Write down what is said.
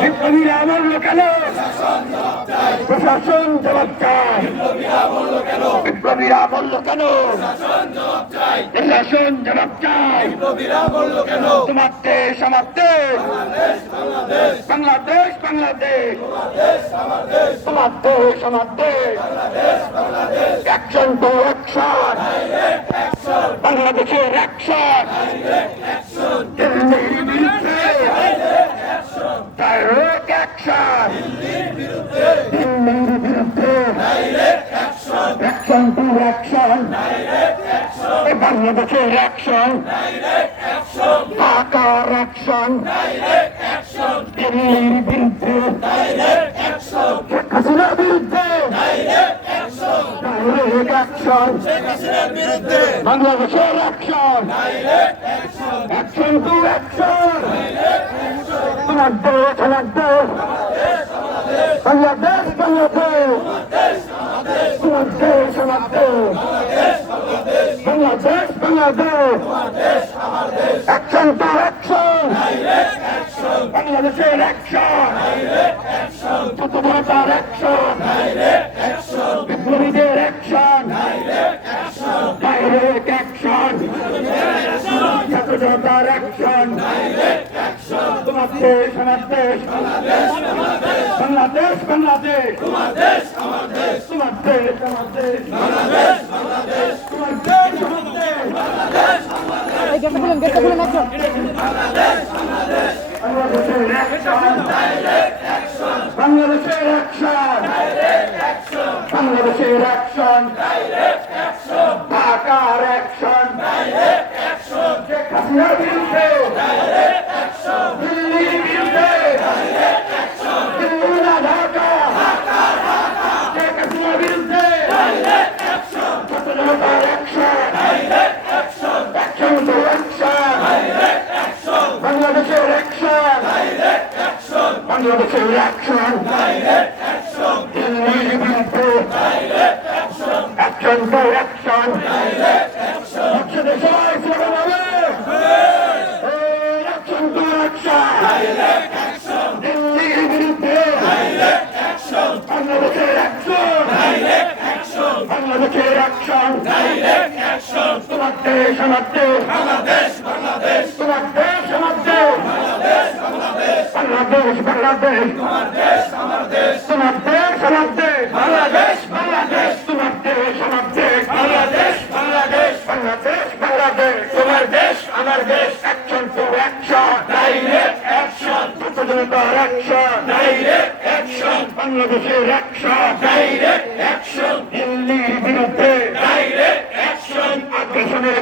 বিপ্লবীরা মরল কেন প্রশাসন জবাব চায়। বিপ্লবীরা মরল কেন প্রশাসন জবাব চায়। তোমার দেশ, আমার দেশ। বাংলাদেশ বাংলাদেশ। তোমার দেশ, আমার দেশ। অ্যাকশন টু অ্যাকশন বাংলাদেশের অ্যাকশন দিল্লির বিরুদ্ধে ডাইরেক্ট অ্যাকশন দিল্লির বিরুদ্ধে অ্যাকশন টু অ্যাকশন বাংলাদেশের অ্যাকশন ঢাকার অ্যাকশন দিল্লির বিরুদ্ধে শেখ হাসিনার বিরুদ্ধে ডাইরেক্ট অ্যাকশন বাংলাদেশের অ্যাকশন অ্যাকশন টু অ্যাকশন তোমার দেশ আমার দেশ বাংলাদেশ বাংলাদেশ আমার Bangladesh Bangladesh action to action বাংলাদেশের অ্যাকশন তার অ্যাকশন ছাত্রজনতার অ্যাকশন তোমার দেশ আমার দেশ বাংলাদেশ বাংলাদেশ তোমার দেশ আমার দেশ তোমার দেশ আমার দেশ তোমার দেশ আমার দেশ একজন বাংলাদেশের অ্যাকশন বাংলাদেশের অ্যাকশন বাংলাদেশের অ্যাকশন শেখ হাসিনার বিরুদ্ধে দিল্লির বিরুদ্ধে দিল্লি না ঢাকা শেখ হাসিনার বিরুদ্ধে ছাত্র জনতার অ্যাকশন অ্যাকশন টু অ্যাকশন বাংলাদেশের অ্যাকশন বাংলাদেশের অ্যাকশন দিল্লির বিরুদ্ধে অ্যাকশন টু অ্যাকশন একসাথে সবাই স্লোগান হবে অ্যাকশন টু অ্যাকশন দিল্লির বিরুদ্ধে বাংলাদেশের অ্যাকশন বাংলাদেশের অ্যাকশন তোমার দেশ আমার দেশ আমার দেশ ডাইরেক্ট অ্যাকশন বাংলাদেশের দিল্লির বিরুদ্ধে আগ্রাসনের